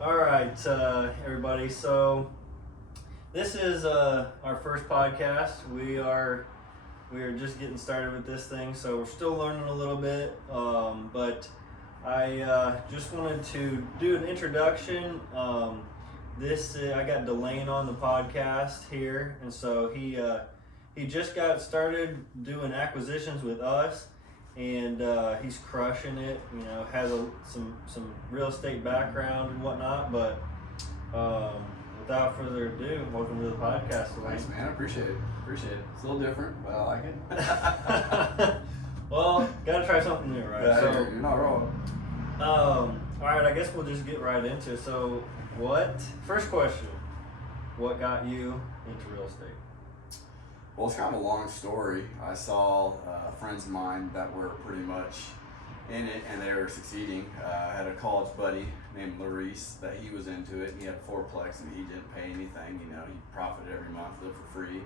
All right, everybody. So this is our first podcast. We are just getting started with this thing, so we're still learning a little bit. But I just wanted to do an introduction. I got Delane on the podcast here, and so he just got started doing acquisitions with us, and he's crushing it. You know, has some real estate background and whatnot. But um, without further ado, welcome to the podcast, Delane. Thanks, man. I appreciate it. It's a little different, but I like it. Well, gotta try something new, right? Yeah, So, you're not wrong. all right, I guess we'll just get right into it. So, first question, what got you into real estate? Well, it's kind of a long story. I saw friends of mine that were pretty much in it and they were succeeding. I had a college buddy named Larice that he was into it. And he had a fourplex and he didn't pay anything. You know, he profited every month, lived for free.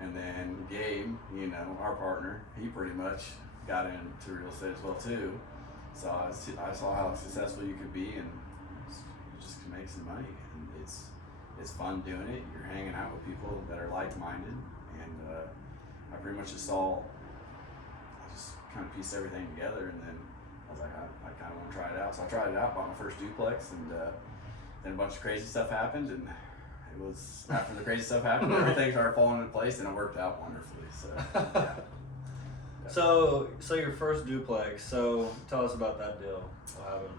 And then Gabe, you know, our partner, he pretty much got into real estate as well too. So I saw how successful you could be, and you just can make some money, and it's fun doing it. You're hanging out with people that are like-minded, and I pretty much just kind of pieced everything together, and then I was like, I kind of want to try it out. So I tried it out, bought my first duplex, and then a bunch of crazy stuff happened, and it was after the crazy stuff happened, everything started falling into place, and it worked out wonderfully. So, yeah. So your first duplex. So tell us about that deal. What happened?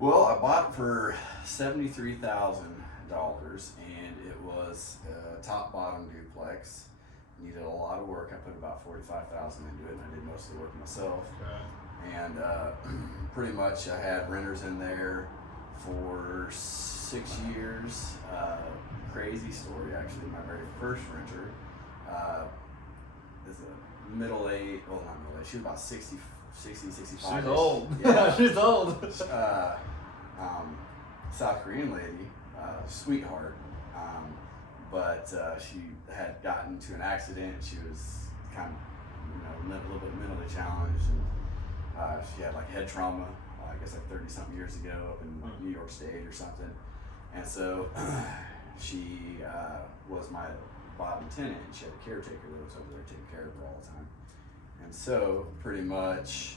Well, I bought it for $73,000, and it was a top-bottom duplex. Needed a lot of work. I put about $45,000 into it, and I did most of the work myself. Okay. And pretty much, I had renters in there for 6 years. Crazy story, actually. My very first renter is a not middle age. She was about 60, 65. She's old. Yeah. She's old. South Korean lady, sweetheart. But she had gotten into an accident. She was kind of, a little bit mentally challenged, and she had like head trauma. I guess like 30-something years ago up in New York State or something. And so she was my bottom tenant, and she had a caretaker that was over there taking care of her all the time. And so pretty much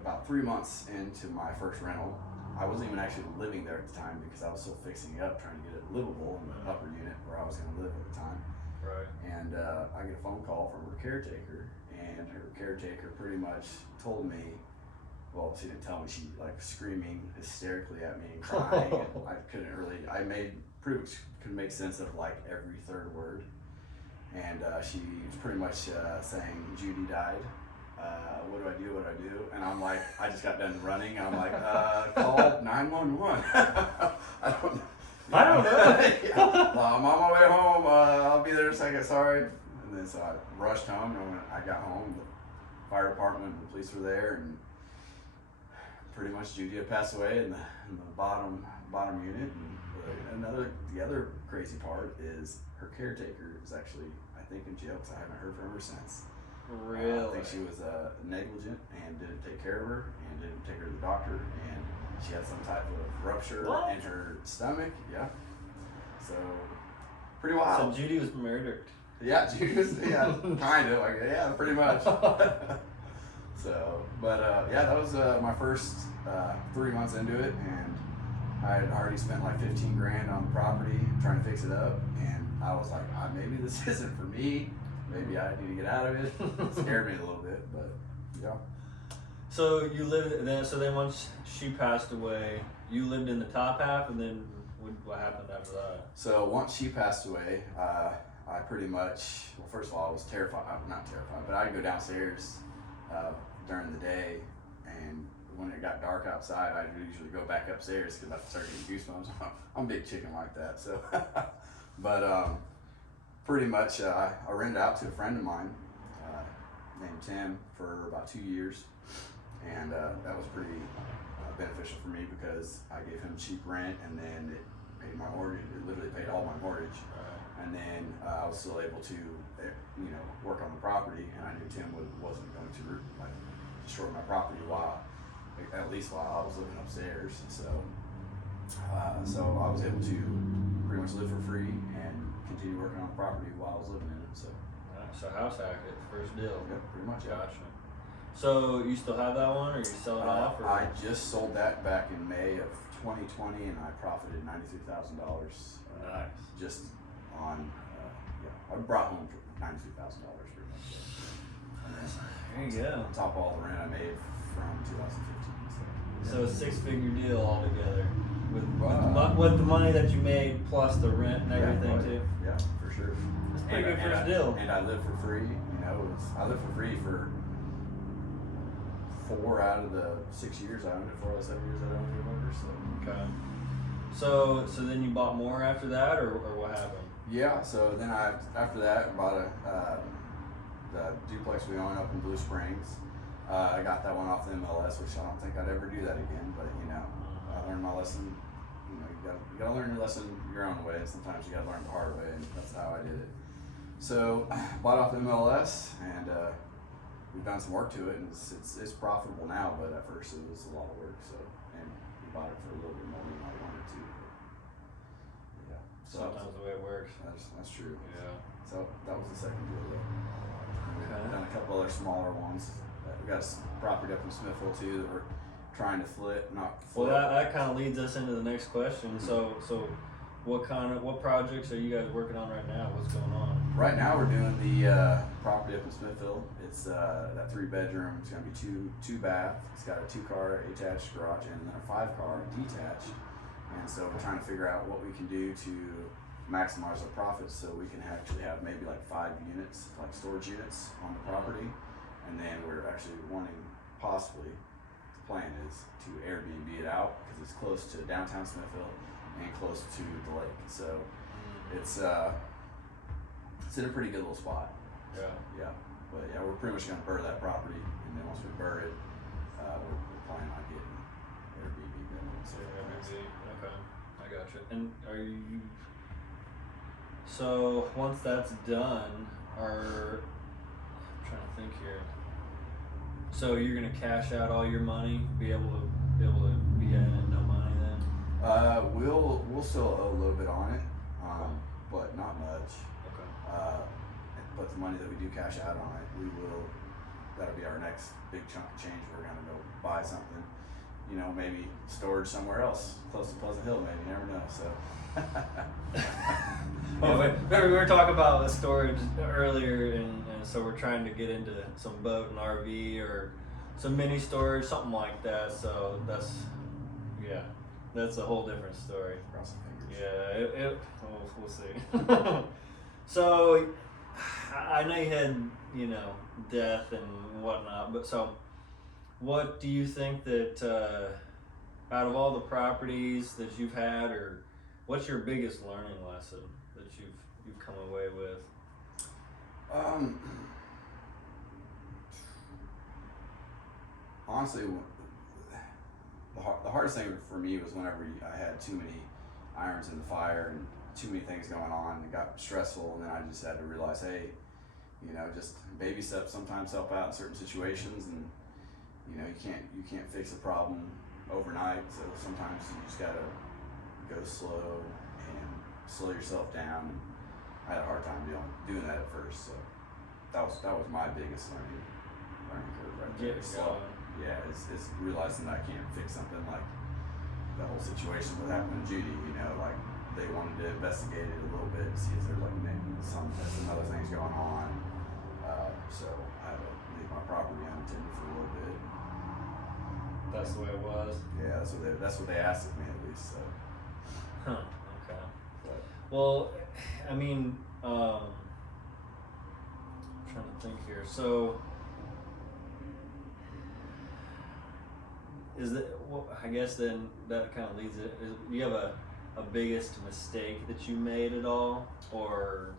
about 3 months into my first rental, I wasn't even actually living there at the time because I was still fixing it up, trying to get it livable in the upper unit where I was going to live at the time. Right. And I get a phone call from her caretaker, and her caretaker pretty much told me, well, she didn't tell me, she like screaming hysterically at me and crying. And I pretty much could make sense of like every third word. And she was pretty much saying, Judy died. What do I do? And I'm like, I just got done running, and I'm like, call 911. I don't know. Yeah. Well, I'm on my way home. I'll be there in a second. Sorry. And then so I rushed home, and when I got home, the fire department and the police were there, and pretty much Judy had passed away in the bottom unit. And the other crazy part is her caretaker is actually, I think, in jail because I haven't heard from her since. Really? I think she was negligent and didn't take care of her and didn't take her to the doctor, and she had some type of rupture in her stomach. Yeah. So pretty wild. So Judy was murdered. Yeah, Judy was, kind of, pretty much. So, but that was my first 3 months into it, and I had already spent like 15 grand on the property trying to fix it up, and I was like, maybe this isn't for me. Maybe I need to get out of it. It scared me a little bit, but yeah. So you lived then. So then once she passed away, you lived in the top half, and then what happened after that? So once she passed away, I pretty much, well, first of all, I was terrified. Not terrified, but I'd go downstairs during the day, and when it got dark outside, I'd usually go back upstairs because I started getting goosebumps. I'm a big chicken like that, so. But pretty much, I rented out to a friend of mine named Tim for about 2 years, and that was pretty beneficial for me because I gave him cheap rent, and then it paid my mortgage. It literally paid all my mortgage, and then I was still able to, work on the property, and I knew Tim wasn't going to destroy my property at least while I was living upstairs. So So I was able to pretty much live for free and continue working on the property while I was living in it. So So house hack it, first deal. yeah, pretty much. Yeah. Gotcha. So you still have that one, or you sell it off? Or? I just sold that back in May of 2020, and I profited $93,000. Nice. Just on, I brought home $93,000 pretty much. And then There you go. on top of all the rent I made from 2015. So a 6-figure deal altogether with Wow. with the money that you made plus the rent and everything too. Yeah, for sure. That's pretty good first deal. And I lived for free. I lived for free for 4 out of the 6 years I owned it. 4 out of 7 years I owned it over. So Okay. So then you bought more after that, or what happened? yeah. So then after that bought the duplex we own up in Blue Springs. I got that one off the MLS, which I don't think I'd ever do that again. But I learned my lesson. You gotta learn your lesson your own way, and sometimes you gotta learn the hard way, and that's how I did it. So bought off the MLS, and we've done some work to it, and it's profitable now. But at first it was a lot of work. So and we bought it for a little bit more than I wanted to. But, yeah. So Sometimes the way it works. that's true. Yeah. So that was the second deal though. We've Okay. done a couple other smaller ones. We got a property up in Smithville too that we're trying to flip, not Well, flip. that kind of leads us into the next question. So what projects are you guys working on right now? What's going on? Right now we're doing the property up in Smithville. It's that 3-bedroom. It's gonna be two bath. It's got a 2-car attached garage and then a 5-car detached. And so we're trying to figure out what we can do to maximize our profits so we can actually have maybe like 5 units, like storage units on the property. And then we're actually wanting, possibly, the plan is to Airbnb it out because it's close to downtown Smithville and close to the lake. So it's in a pretty good little spot. Yeah. Yeah. But yeah, we're pretty much gonna burr that property, and then once we burr it, we're planning on getting Airbnb going. So Okay, I gotcha. And are you? So once that's done, I'm trying to think here. So you're gonna cash out all your money, be able to be in it, no money then? we'll still owe a little bit on it, but not much. Okay. But the money that we do cash out on it, that'll be our next big chunk of change. We're gonna go buy something, maybe storage somewhere else, close to Pleasant Hill, maybe, you never know, so. Well, we were talking about the storage earlier, and so we're trying to get into some boat and RV or some mini storage, something like that. So that's a whole different story. Cross the Yeah, fingers. we'll see. So I know you had death and whatnot, but so what do you think that out of all the properties that you've had, or what's your biggest learning lesson that you've come away with? Honestly, the hardest thing for me was whenever I had too many irons in the fire and too many things going on. It got stressful, and then I just had to realize, hey, just baby steps sometimes help out in certain situations, and you can't fix a problem overnight. So sometimes you just gotta go slow and slow yourself down. And I had a hard time doing that at first, so that was my biggest learning curve right there. Get So, going. yeah, it's realizing that I can't fix something like the whole situation that happened to Judy. Like they wanted to investigate it a little bit and see if there's some other things going on. So I had to leave my property unattended for a little bit. That's the way it was. Yeah, that's what they asked of me at least. So, Huh. Okay. but Well, I mean, I'm trying to think here. So, I guess then that kind of leads it. Do you have a biggest mistake that you made at all, or?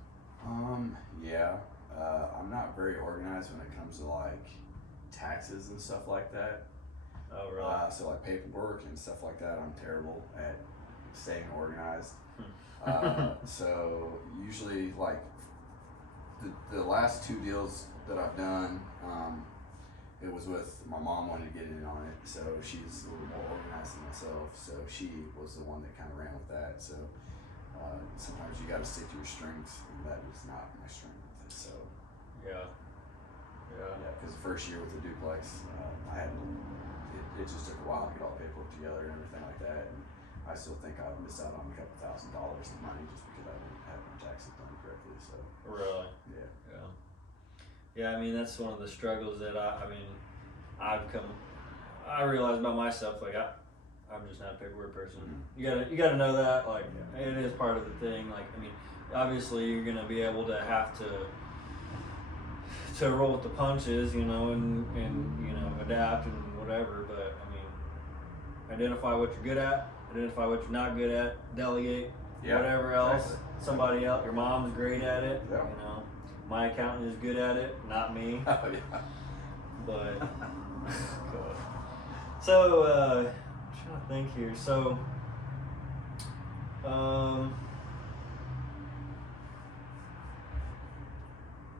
yeah, I'm not very organized when it comes to like taxes and stuff like that. Oh, really? So like paperwork and stuff like that, I'm terrible at staying organized. So usually like the last 2 deals that I've done, it was with my mom wanted to get in on it, so she's a little more organized than myself. So she was the one that kind of ran with that. So sometimes you got to stick to your strengths, and that was not my strength. So Yeah. because the first year with the duplex, I had it just took a while to get all the paperwork together and everything like that. And I still think I missed out on a couple $1,000s in money just because I didn't have my taxes done correctly. So Really. yeah. Yeah, I mean that's one of the struggles that I realize about myself. Like I'm just not a paperwork person. Mm-hmm. You gotta know that. Like it is part of the thing. Like I mean, obviously you're gonna be able to have to roll with the punches, you know, and you know adapt and whatever. But I mean, identify what you're good at, identify what you're not good at, delegate. Yeah, Whatever else, exactly. somebody else. Your mom's great at it. Yeah. You know, my accountant is good at it, not me. Oh yeah. But so I'm trying to think here. So trying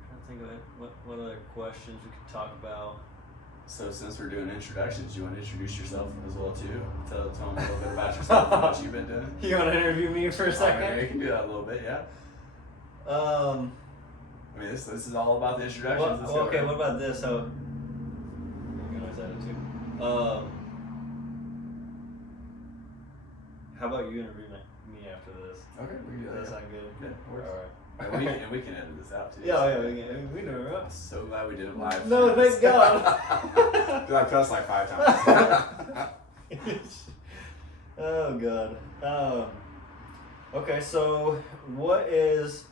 to think of what other questions we could talk about. So since we're doing introductions, you want to introduce yourself as well too? Tell them a little bit about yourself and what you've been doing. You want to interview me for a second? I mean, you can do that a little bit, yeah. I mean, this is all about the introductions. Let's go okay. ahead. What about this? How? Nice attitude. How about you interview me after this? Okay, we can do Does that. that sound good? Yeah, works. All right. And we can edit this out too. Yeah, we do it. I'm so glad we did it live. No, thank God. I cussed like 5 times. Oh God. Okay, so what is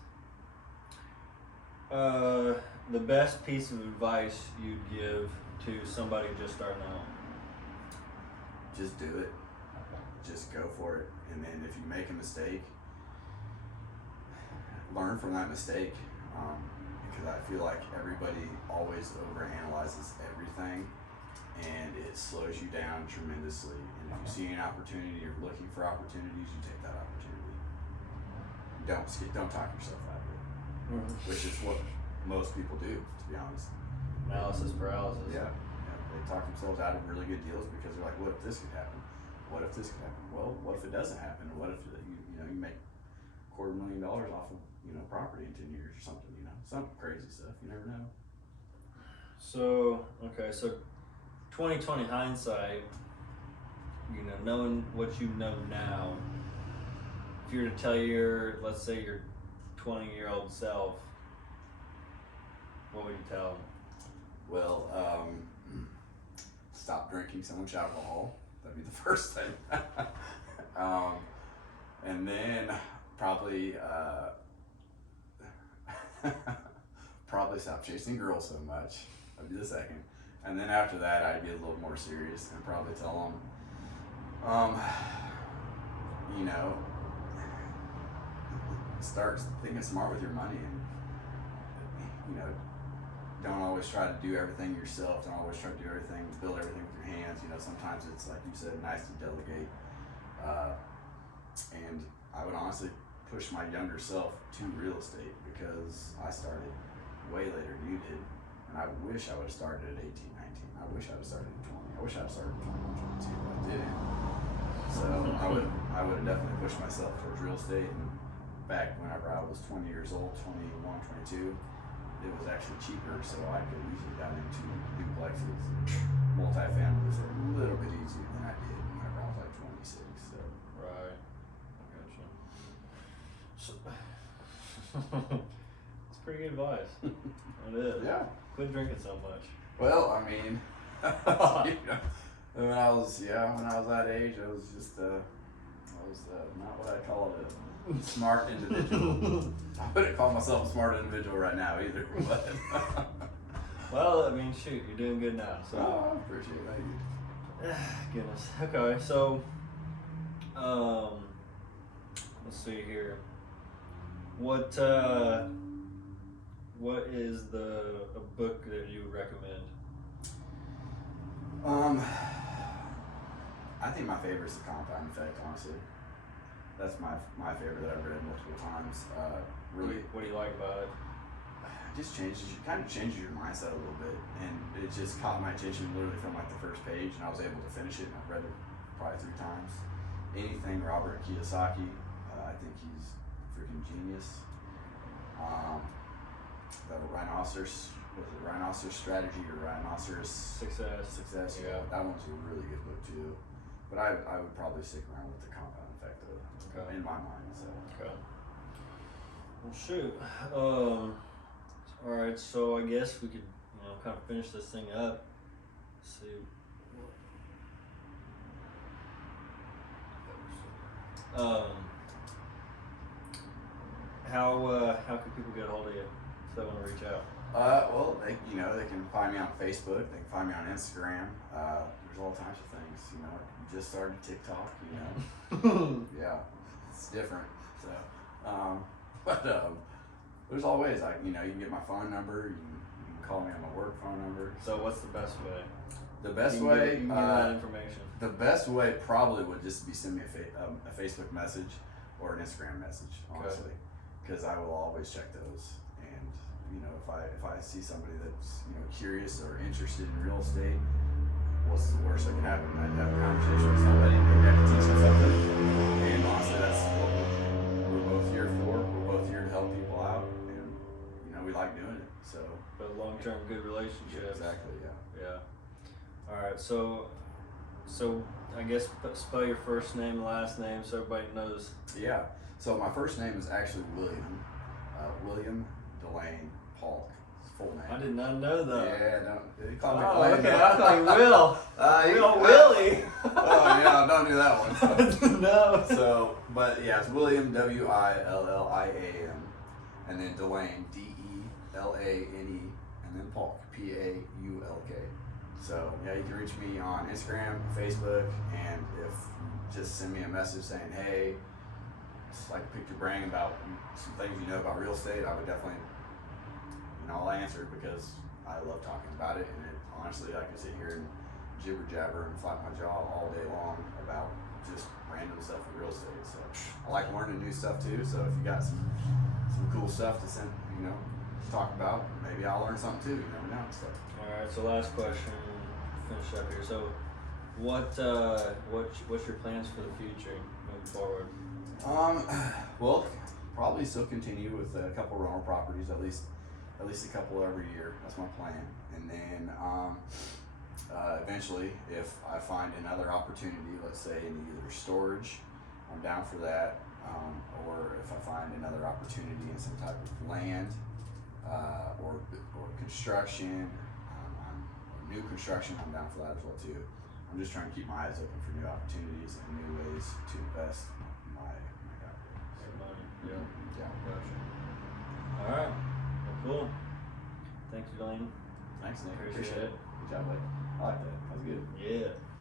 the best piece of advice you'd give to somebody just starting out? Just do it. Just go for it. And then if you make a mistake, learn from that mistake. Because I feel like everybody always overanalyzes everything, and it slows you down tremendously. And if you see an opportunity, you're looking for opportunities, you take that opportunity. Don't talk yourself out of it, which is what most people do, to be honest. Analysis paralysis. Yeah, they talk themselves out of really good deals because they're like, what if this could happen? What if this could happen? Well, what if it doesn't happen? What if you make $250,000 off of property in 10 years or something? Some crazy stuff. You never know. So 2020 hindsight, knowing what you know now, if you were to tell let's say your 20-year-old self, what would you tell them? Well, stop drinking so much alcohol. That'd be the first thing. And then probably stop chasing girls so much. That'd be the second. And then after that, I'd get a little more serious and probably tell them, start thinking smart with your money, and don't always try to do everything yourself. Don't always try to do everything, build everything with your hands. Sometimes it's like you said, nice to delegate. And I would honestly push my younger self to real estate because I started way later than you did, and I wish I would have started at 18, 19. I wish I would have started at 20. I wish I would have started at 21, 22, but I didn't. So I would have definitely pushed myself towards real estate. And back whenever I was 20 years old, 21, 22, it was actually cheaper, so I could easily got into duplexes, multifamilies a little bit easier than I did whenever I was like 26. So. Right. Gotcha. So, it's pretty good advice. It is. Yeah. Quit drinking so much. Well, I mean, when I was that age, I was just not what I call a smart individual. I wouldn't call myself a smart individual right now either. But well, I mean, shoot, you're doing good now. So I appreciate it. Thank you. goodness. Okay, so let's see here. What is a book that you would recommend? I think my favorite is The Compound Effect, honestly. That's my favorite that I've read multiple times. Really, What do you like about it? just kind of changes your mindset a little bit, and it just caught my attention literally from like the first page, and I was able to finish it, and I've read it probably 3 times. Anything Robert Kiyosaki, I think he's freaking genius. The Rhinoceros Strategy or Rhinoceros Success. Yeah. That one's a really good book too. But I would probably stick around with the compound effect though, in my mind. So. Okay. Well, shoot. All right. So I guess we could, kind of finish this thing up. Let's see. How can people get a hold of you if they want to reach out? Well, they can find me on Facebook. They can find me on Instagram. There's all types of things. You just started TikTok. Yeah, it's different. So, but there's always you can get my phone number. You can call me on my work phone number. So what's the best way? The best you way. can get that information. The best way probably would just be send me a Facebook message or an Instagram message, honestly, because I will always check those. And if I see somebody that's curious or interested in real estate, what's the worst that can happen? I'd have a conversation with somebody, maybe I can teach them something. And honestly, that's what we're both here for. We're both here to help people out, and we like doing it. So. But long-term good relationships. Exactly. Yeah. Yeah. All right. So I guess spell your first name, last name, so everybody knows. Yeah. So my first name is actually William. William Delane Polk. His full name. I did not know that. Yeah, they call me Oh, Delane. okay. I thought you Will. Will Willie. Oh yeah, don't do that one. No. So, but yeah, it's William William, and then Delane Delane, and then Polk Paulk. So yeah, you can reach me on Instagram, Facebook, and if you just send me a message saying, hey, just like to pick your brain about some things you know about real estate, I would definitely, I'll answer because I love talking about it, and honestly, I can sit here and jibber jabber and flap my jaw all day long about just random stuff with real estate. So I like learning new stuff too. So if you got some cool stuff to send, to talk about, maybe I'll learn something too. You never know. So. All right. So last question. Finish up here. So, what's your plans for the future moving forward? Well, probably still continue with a couple rental properties, at least a couple every year. That's my plan. And then eventually, if I find another opportunity, let's say in either storage, I'm down for that. Or if I find another opportunity in some type of land or construction. New construction, I'm down for that as well too. I'm just trying to keep my eyes open for new opportunities and new ways to invest my capital. Money. Yeah. Yeah. Gotcha. All right. Well, cool. Thank you, Lane. Thanks, Nick. Appreciate it. Good job, buddy. I like that. That was good. Yeah.